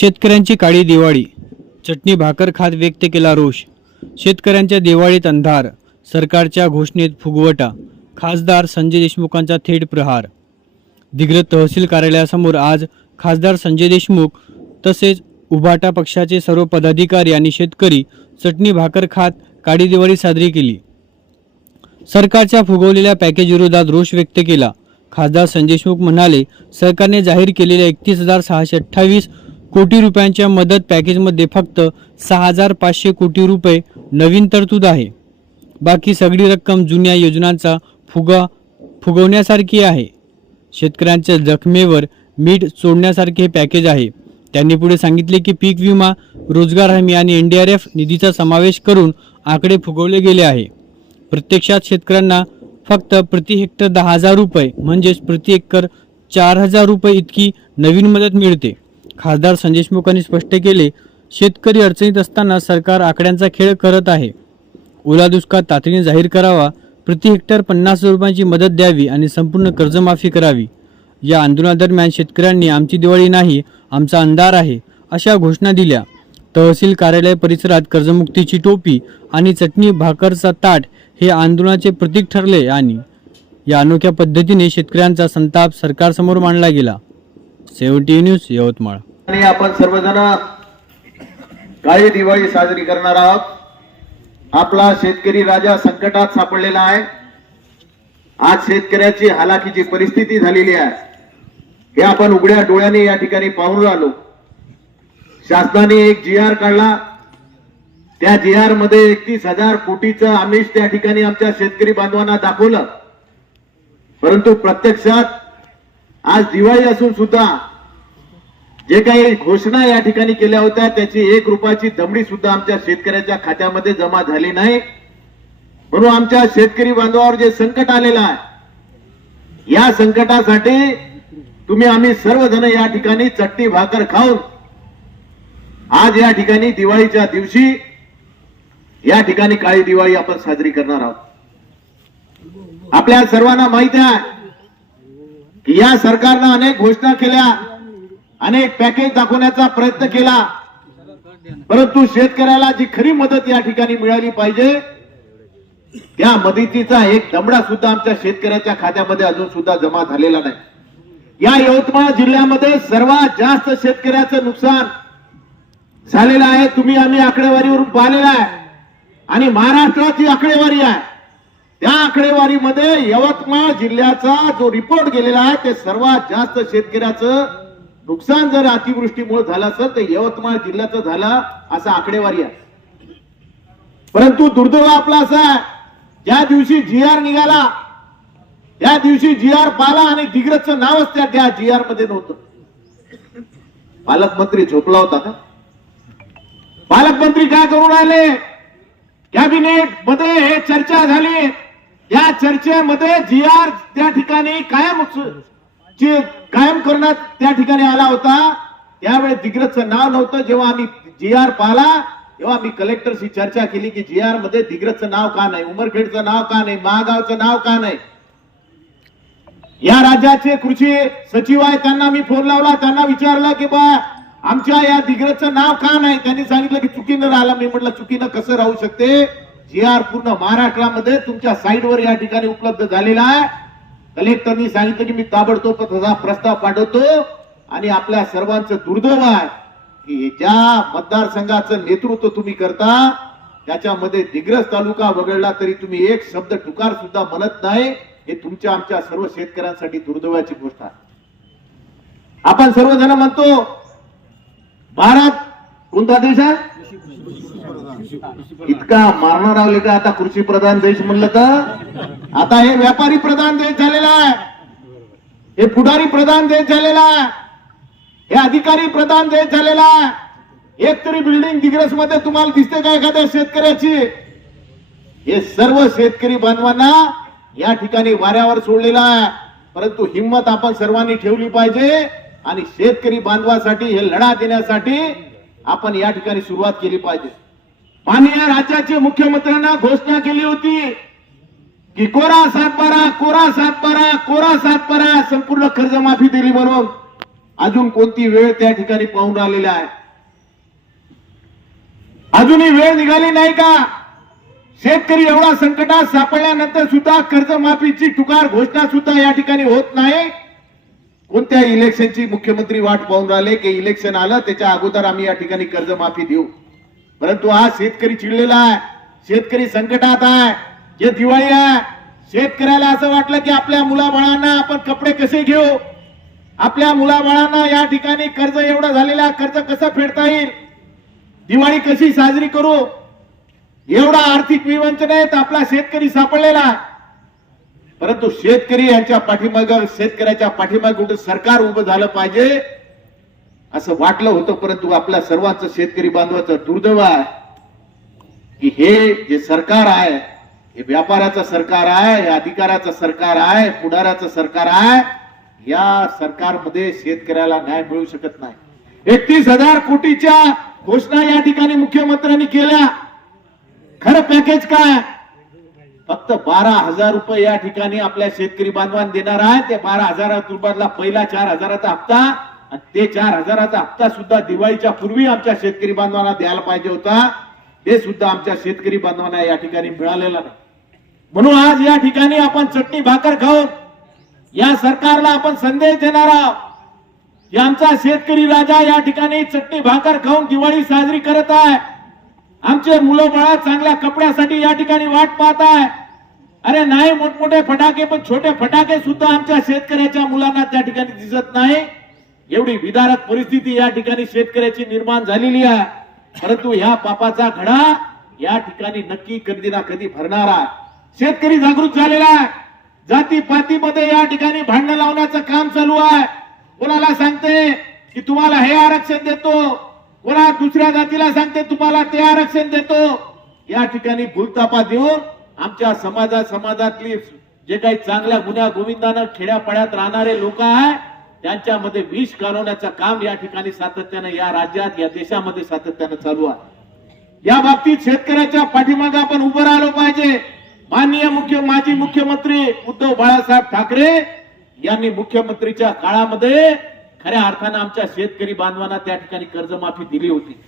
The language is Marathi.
शेतकऱ्यांची काळी दिवाळी. चटणी भाकर खात व्यक्त केला रोष. शेतकऱ्यांच्या दिवाळीत अंधार. सरकारच्या घोषणेत फुगवटा. खासदार संजय देशमुखांचा थेट प्रहार. दिग्रज तहसील कार्यालयासमोर आज खासदार संजय देशमुख तसेच उभाटा पक्षाचे सर्व पदाधिकारी आणि शेतकरी चटणी भाकर खात काळी दिवाळी साजरी केली. सरकारच्या फुगवलेल्या पॅकेज विरोधात रोष व्यक्त केला. खासदार संजय देशमुख म्हणाले सरकारने जाहीर केलेल्या एकतीस हजार सहाशे अठ्ठावीस कोटी रुपयांच्या मदत पॅकेजमध्ये फक्त सहा हजार पाचशे कोटी रुपये नवीन तरतूद आहे. बाकी सगळी रक्कम जुन्या योजनांचा फुगा फुगवण्यासारखी आहे. शेतकऱ्यांच्या जखमेवर मीठ चोडण्यासारखे हे पॅकेज आहे. त्यांनी पुढे सांगितले की पीक विमा रोजगार हमी आणि एन डी आर एफ निधीचा समावेश करून आकडे फुगवले गेले आहे. प्रत्यक्षात शेतकऱ्यांना फक्त प्रति हेक्टर दहा हजार रुपये म्हणजेच प्रति एकर चार हजार रुपये इतकी नवीन मदत मिळते. खासदार संजय देशमुखांनी स्पष्ट केले शेतकरी अडचणीत असताना सरकार आकड्यांचा खेळ करत आहे. ओला दुष्काळ तातडीने जाहीर करावा प्रति हेक्टर पन्नास हजार रुपयांची मदत द्यावी आणि संपूर्ण कर्जमाफी करावी. या आंदोलनादरम्यान शेतकऱ्यांनी आमची दिवाळी नाही आमचा अंधार आहे अशा घोषणा दिल्या. तहसील कार्यालय परिसरात कर्जमुक्तीची टोपी आणि चटणी भाकरचा ताट हे आंदोलनाचे प्रतीक ठरले आणि या अनोख्या पद्धतीने शेतकऱ्यांचा संताप सरकारसमोर मांडला गेला. Seventy news Yavatmal. आणि आपण सर्वजण काळी दिवाळी साजरी करणार आहोत. आपला शेतकरी राजा संकटात सापडलेला आहे. आज शेतकऱ्याची हालाकीची परिस्थिती झालेली आहे. हे आपण उघड्या डोळ्याने या ठिकाणी पाहून राहिलो. शासनाने एक जी आर काढला. त्या जी आरमध्ये एकतीस हजार कोटीचं आमिष त्या ठिकाणी आमच्या शेतकरी बांधवांना दाखवलं. परंतु प्रत्यक्षात आज दिवाळी असून सुद्धा जे काही घोषणा या ठिकाणी केल्या होत्या त्याची एक रुपयाची दमडी सुद्धा आमच्या शेतकऱ्याच्या खात्यामध्ये जमा झाली नाही. म्हणून आमच्या शेतकरी बांधवावर जे संकट आलेलं आहे या संकटासाठी तुम्ही आम्ही सर्वजण या ठिकाणी चट्टी भाकर खाऊन आज या ठिकाणी दिवाळीच्या दिवशी या ठिकाणी काळी दिवाळी आपण साजरी करणार आहोत. आपल्या सर्वांना माहिती आहे की या सरकारनं अनेक घोषणा केल्या. अनेक पॅकेज दाखवण्याचा प्रयत्न केला. परंतु शेतकऱ्याला जी खरी मदत या ठिकाणी मिळाली पाहिजे त्या मदतीचा एक दमडा सुद्धा आमच्या शेतकऱ्याच्या खात्यामध्ये अजून सुद्धा जमा झालेला नाही. या यवतमाळ जिल्ह्यामध्ये सर्वात जास्त शेतकऱ्याचं नुकसान झालेलं आहे. तुम्ही आम्ही आकडेवारीवरून पाहिलेला आहे. आणि महाराष्ट्राची आकडेवारी आहे. त्या आकडेवारीमध्ये यवतमाळ जिल्ह्याचा जो रिपोर्ट गेलेला आहे ते सर्वात जास्त शेतकऱ्याचं नुकसान जर अतिवृष्टीमुळे झालं असेल तर यवतमाळ जिल्ह्याचं झालं असं आकडेवारी आहे. परंतु दुर्दैव आपला असा आहे ज्या दिवशी जी आर निघाला त्या दिवशी जी आर पाला आणि दिग्रजचं नावच त्या त्या जी आरमध्ये नव्हतं. पालकमंत्री झोपला होता का? पालकमंत्री काय करून आले कॅबिनेटमध्ये हे चर्चा झाली. या चर्चेमध्ये जी आर त्या ठिकाणी कायम जे कायम करण्यात त्या ठिकाणी आला होता त्यावेळी दिग्रजचं नाव नव्हतं. जेव्हा आम्ही जी आर पाहिला तेव्हा आम्ही कलेक्टरशी चर्चा केली की जी आरमध्ये दिग्रजचं नाव का नाही उमरखेडचं नाव का नाही महागावचं नाव का नाही. या राज्याचे कृषी सचिव आहे त्यांना मी फोन लावला. त्यांना विचारलं की बा आमच्या या दिग्रजचं नाव का नाही? त्यांनी सांगितलं की चुकीनं राहिलं. मी म्हटलं चुकीनं कसं राहू शकते? जी आर पूर्ण महाराष्ट्रामध्ये तुमच्या साईडवर या ठिकाणी उपलब्ध झालेला आहे. कलेक्टरनी सांगितलं की मी ताबडतोब तसा प्रस्ताव पाठवतो आणि आपल्या सर्वांचं दुर्दैव आहे की ज्या मतदारसंघाचं नेतृत्व तुम्ही करता त्याच्यामध्ये दिग्रस तालुका वगळला तरी तुम्ही एक शब्द टुकार सुद्धा म्हणत नाही. हे तुमच्या आमच्या सर्व शेतकऱ्यांसाठी दुर्दैवाची गोष्ट आहे. आपण सर्वजण म्हणतो भारत कोणता देश आहे? इतका मारणार आले का आता कृषी प्रधान देश म्हणलं तर? आता हे व्यापारी प्रधान देश झालेला आहे. हे पुढारी प्रधान देश झालेला आहे. हे अधिकारी प्रधान देश झालेला आहे. एक तरी बिल्डिंग दिग्रसमध्ये तुम्हाला दिसते का एखाद्या शेतकऱ्याची? हे सर्व शेतकरी बांधवांना या ठिकाणी वाऱ्यावर सोडलेला आहे. परंतु हिंमत आपण सर्वांनी ठेवली पाहिजे आणि शेतकरी बांधवासाठी हे लढा देण्यासाठी आपण या ठिकाणी सुरुवात केली पाहिजे. माननीय राज्याचे मुख्यमंत्र्यांना घोषणा केली होती की कोरा सातबारा कोरा सातबारा कोरा सातबारा संपूर्ण कर्जमाफी दिली म्हणून अजून कोणती वेळ त्या ठिकाणी पाहून आलेला आहे? अजूनही वेळ निघाली नाही का? शेतकरी एवढा संकटात सापडल्यानंतर सुद्धा कर्जमाफीची टुकार घोषणा सुद्धा या ठिकाणी होत नाही. कोणत्या इलेक्शनची मुख्यमंत्री वाट पाहून राहिले की इलेक्शन आलं त्याच्या अगोदर आम्ही या ठिकाणी कर्जमाफी देऊ? परंतु आज शेतकरी चिडलेला आहे शेतकरी संकटात आहे जे दिवाळी आहे शेतकऱ्याला असं वाटलं की आपल्या मुलाबाळांना आपण कपडे कसे घेऊ? आपल्या मुलाबाळांना या ठिकाणी कर्ज एवढं झालेला आहे, कर्ज कसं फेडता येईल? दिवाळी कशी साजरी करू? एवढा आर्थिक विवंचनेत आपला शेतकरी सापडलेला आहे. परंतु शेतकरी यांच्या पाठीमाग शेतकऱ्याच्या पाठीमाग कुठं सरकार उभं झालं पाहिजे असं वाटलं होतं परंतु आपल्या सर्वांचं शेतकरी बांधवाचं दुर्दैव आहे की हे जे सरकार आहे हे व्यापाराचं सरकार आहे हे अधिकाराचं सरकार आहे पुढाऱ्याचं सरकार आहे या सरकारमध्ये शेतकऱ्याला न्याय मिळू शकत नाही. एकतीस हजार कोटीच्या घोषणा या ठिकाणी मुख्यमंत्र्यांनी केल्या. खरं पॅकेज काय? फक्त बारा हजार रुपये या ठिकाणी आपल्या शेतकरी बांधवांना देणार आहे ते बारा हजार रुपयातला पहिला चार हजाराचा हप्ता आणि ते चार हजाराचा हप्ता सुद्धा दिवाळीच्या पूर्वी आमच्या शेतकरी बांधवांना द्यायला पाहिजे होता. ते सुद्धा आमच्या शेतकरी बांधवांना या ठिकाणी मिळालेलं नाही. म्हणून आज या ठिकाणी आपण चटणी भाकर खाऊन या सरकारला आपण संदेश देणार आहोत की आमचा शेतकरी राजा या ठिकाणी चटणी भाकर खाऊन दिवाळी साजरी करत आहे. आमचे मुलं बाळा चांगल्या कपड्यासाठी या ठिकाणी वाट पाहत आहे. अरे नाही मोठमोठे फटाके पण छोटे फटाके सुद्धा आमच्या शेतकऱ्याच्या मुलांना त्या ठिकाणी दिसत नाही. एवढी विदारक परिस्थिती या ठिकाणी शेतकऱ्याची निर्माण झालेली आहे. परंतु ह्या पापाचा घडा या ठिकाणी नक्की कधी ना कधी भरणार आहे. शेतकरी जागृत झालेला आहे. जाती पातीमध्ये या ठिकाणी भांडण लावण्याचं काम चालू आहे. कोणाला सांगते की तुम्हाला हे आरक्षण देतो? कोणा दुसऱ्या जातीला सांगते तुम्हाला ते आरक्षण देतो? या ठिकाणी भूलतापा देऊन आमच्या समाजा समाजातली जे काही चांगल्या गुन्ह्या गोविंदानं खेड्यापाड्यात राहणारे लोक आहे त्यांच्यामध्ये विष घालवण्याचं काम या ठिकाणी सातत्यानं या राज्यात या देशामध्ये सातत्यानं चालू आहे. या बाबतीत शेतकऱ्याच्या पाठीमागे आपण उभं राहिलो पाहिजे. माननीय मुख्य माजी मुख्यमंत्री उद्धव बाळासाहेब ठाकरे यांनी मुख्यमंत्रीच्या काळामध्ये खऱ्या अर्थानं आमच्या शेतकरी बांधवांना त्या ठिकाणी कर्जमाफी दिली होती.